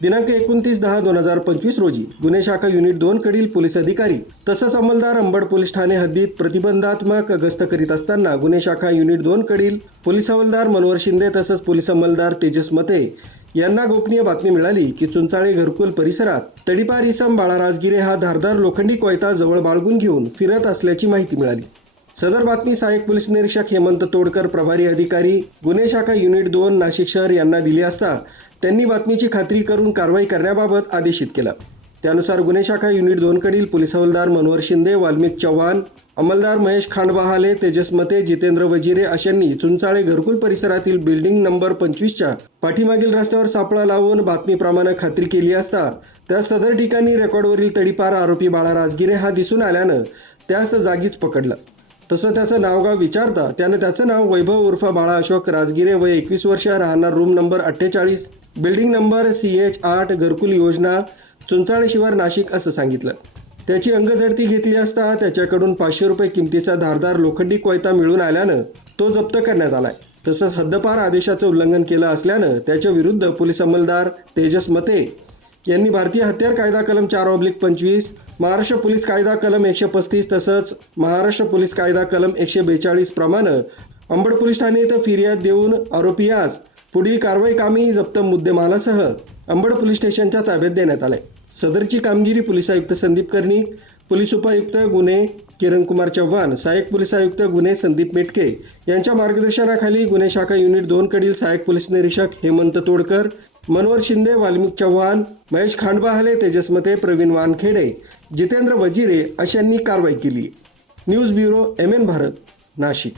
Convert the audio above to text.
दिनांक एकोणतीस दहा दोन हजार पंचवीस रोजी गुन्हे शाखा युनिट दोन कडील पोलीस अधिकारी तसंच अंमलदार अंबड पोलीस ठाणे हद्दीत प्रतिबंधात्मक गस्त करीत असताना गुन्हे शाखा युनिट दोन कडील पोलीस अंमलदार मनोहर शिंदे तसंच पोलीस अंमलदार तेजस मते यांना गोपनीय बातमी मिळाली की चुंचाळे घरकुल परिसरात तडीपार इसम बाळा राजगिरे हा धारदार लोखंडी कोयता जवळ बाळगून घेऊन फिरत असल्याची माहिती मिळाली. सदर बातमी सहाय्यक पोलीस निरीक्षक हेमंत तोडकर प्रभारी अधिकारी गुन्हे शाखा युनिट दोन नाशिक शहर यांना दिली असता त्यांनी बातमीची खात्री करून कारवाई करण्याबाबत आदेशित केलं. त्यानुसार गुन्हे शाखा युनिट दोनकडील पोलीस हवालदार मनोहर शिंदे वाल्मिक चव्हाण अंमलदार महेश खांडबहाले तेजस मते जितेंद्र वजिरे अशांनी चुंचाळे घरकुल परिसरातील बिल्डिंग नंबर पंचवीसच्या पाठीमागील रस्त्यावर सापळा लावून बातमीप्रमाणे खात्री केली असता त्या सदर ठिकाणी रेकॉर्डवरील तडीपार आरोपी बाळा राजगिरे हा दिसून आल्यानं त्यास जागीच पकडलं. तसं त्याचं नावगाव विचारता त्यानं त्याचं नाव वैभव उर्फ बाळा अशोक राजगिरे व एकवीस वर्ष राहणार रूम नंबर अठ्ठेचाळीस बिल्डिंग नंबर सी एच आठ घरकुल योजना चुंचाळे शिवार नाशिक असं सांगितलं. त्याची अंगझडती घेतली असता त्याच्याकडून पाचशे रुपये किमतीचा धारदार लोखंडी कोयता मिळून आल्यानं तो जप्त करण्यात आलाय. तसंच हद्दपार आदेशाचं उल्लंघन केलं असल्यानं त्याच्या विरुद्ध पोलीस अंमलदार तेजस मते यांनी भारतीय हत्यार कायदा कलम चार ऑब्लिक पंचवीस महाराष्ट्र पोलीस कायदा कलम एकशे पस्तीस तसंच महाराष्ट्र पोलीस कायदा कलम एकशे बेचाळीस प्रमाणे अंबड पोलीस ठाणे इथं फिर्याद देऊन आरोपी आज पुढील कारवाई कामी जप्त मुद्देमालासह अंबड पोलीस स्टेशनच्या ताब्यात देण्यात आलंय. सदरची कामगिरी पोलीस आयुक्त संदीप कर्णिक पोलीस उपायुक्त गुन्हे किरणकुमार चव्हाण सहाय्यक पोलीस आयुक्त गुन्हे संदीप मेटके यांच्या मार्गदर्शनाखाली गुन्हे शाखा युनिट दोनकडील सहाय्यक पोलीस निरीक्षक हेमंत तोडकर मनोहर शिंदे वाल्मिक चव्हाण महेश खांडबाहले तेजस मते प्रवीण वानखेडे जितेंद्र वजिरे अशांनी कारवाई केली. News bureau M N Bharat Nashik.